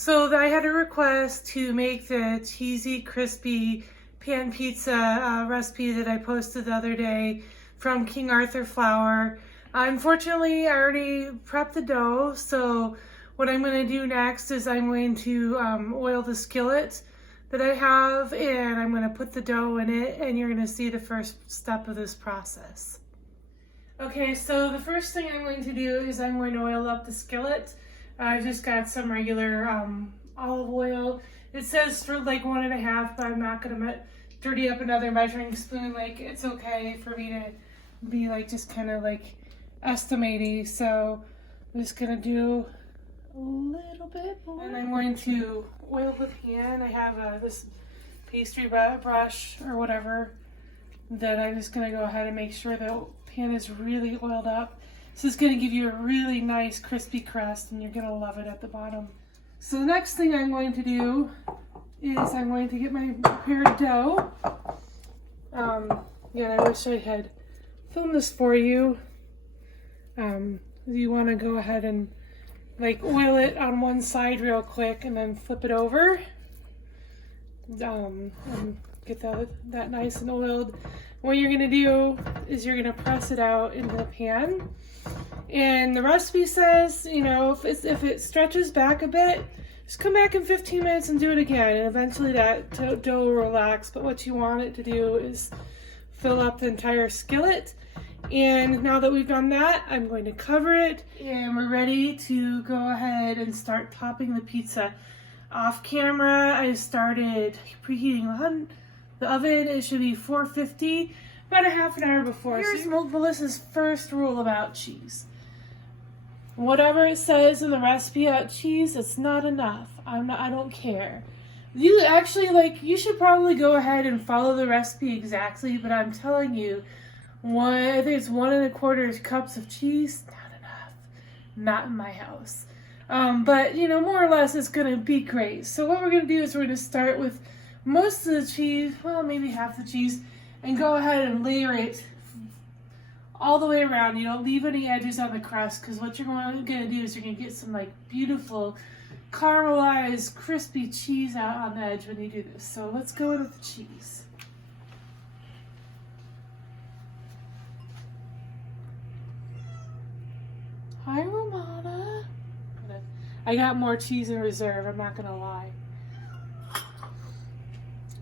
So I had a request to make the cheesy, crispy pan pizza recipe that I posted the other day from King Arthur flour. Unfortunately, I already prepped the dough, so what I'm going to do next is I'm going to oil the skillet that I have, and I'm going to put the dough in it, and you're going to see the first step of this process. Okay, so the first thing I'm going to do is I'm going to oil up the skillet. I just got some regular olive oil. It says for like 1.5, but I'm not going to dirty up another measuring spoon. Like, it's okay for me to be like just kind of like estimating. So I'm just going to do a little bit more. And I'm going to oil the pan. I have this pastry brush or whatever that I'm just going to go ahead and make sure the pan is really oiled up. This is going to give you a really nice crispy crust, and you're going to love it at the bottom. So the next thing I'm going to do is I'm going to get my prepared dough. Yeah, I wish I had filmed this for you. You want to go ahead and like oil it on one side real quick and then flip it over. And get that nice and oiled. What you're going to do is you're going to press it out into the pan. And the recipe says, you know, if it stretches back a bit, just come back in 15 minutes and do it again. And eventually that dough will relax. But what you want it to do is fill up the entire skillet. And now that we've done that, I'm going to cover it. And we're ready to go ahead and start topping the pizza. Off camera, I started preheating the oven. It should be 450, about a half an hour before. Here's Melissa's first rule about cheese. Whatever it says in the recipe about cheese, it's not enough. I don't care. You actually, you should probably go ahead and follow the recipe exactly, but I'm telling you, I think it's 1.25 cups of cheese, not enough. Not in my house. But, you know, more or less it's going to be great. So what we're going to do is we're going to start with most of the cheese, well, maybe half the cheese, and go ahead and layer it all the way around. You don't leave any edges on the crust, because what you're going to do is you're going to get some beautiful caramelized crispy cheese out on the edge when you do this. So let's go in with the cheese. Hi, Romana. I got more cheese in reserve, I'm not gonna lie.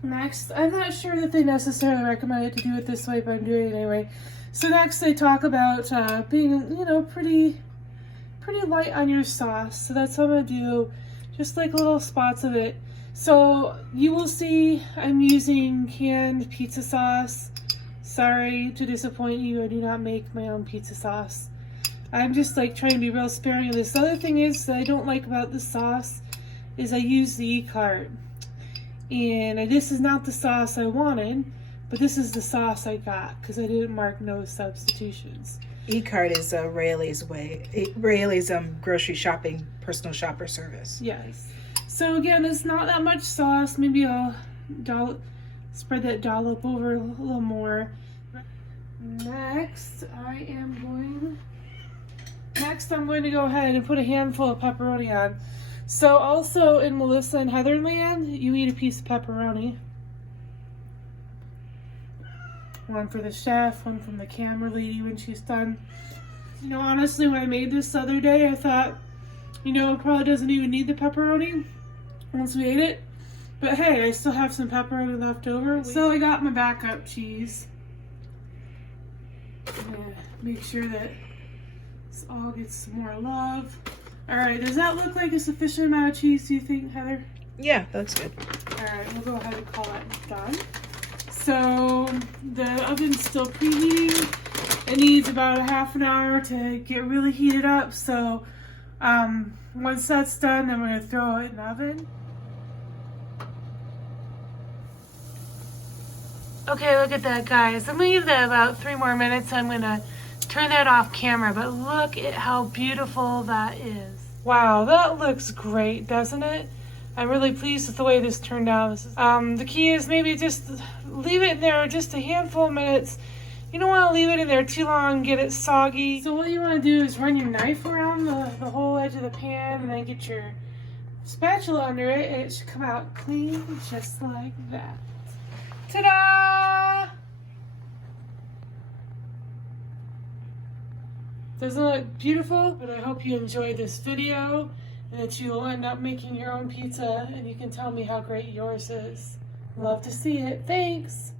Next, I'm not sure that they necessarily recommend it to do it this way, but I'm doing it anyway. So next they talk about being, you know, pretty light on your sauce. So that's what I'm gonna do, just like little spots of it. So you will see I'm using canned pizza sauce. Sorry to disappoint you, I do not make my own pizza sauce. I'm just trying to be real sparing of this. The other thing is that I don't like about the sauce is I use the E-cart. And this is not the sauce I wanted, but this is the sauce I got because I didn't mark no substitutions. E-cart is Rayleigh's grocery shopping personal shopper service. Yes. So again, it's not that much sauce. Maybe I'll spread that dollop over a little more. Next, I'm going to go ahead and put a handful of pepperoni on. So also in Melissa and Heatherland, you eat a piece of pepperoni. One for the chef, one from the camera lady when she's done. You know, honestly, when I made this the other day, I thought, you know, it probably doesn't even need the pepperoni once we ate it. But hey, I still have some pepperoni left over. So I got my backup cheese. Make sure that this all gets some more love. Alright, does that look like a sufficient amount of cheese, do you think, Heather? Yeah, that looks good. Alright, we'll go ahead and call that done. So the oven's still preheating. It needs about a half an hour to get really heated up. So once that's done, I'm going to throw it in the oven. Okay, look at that, guys. I'm going to give that about 3 more minutes. I'm going to turn that off camera, but look at how beautiful that is. Wow, that looks great, doesn't it? I'm really pleased with the way this turned out. The key is maybe just leave it in there just a handful of minutes. You don't want to leave it in there too long and get it soggy. So what you want to do is run your knife around the whole edge of the pan and then get your spatula under it, and it should come out clean just like that. Ta-da! Doesn't it look beautiful? But I hope you enjoyed this video and that you will end up making your own pizza and you can tell me how great yours is. Love to see it. Thanks!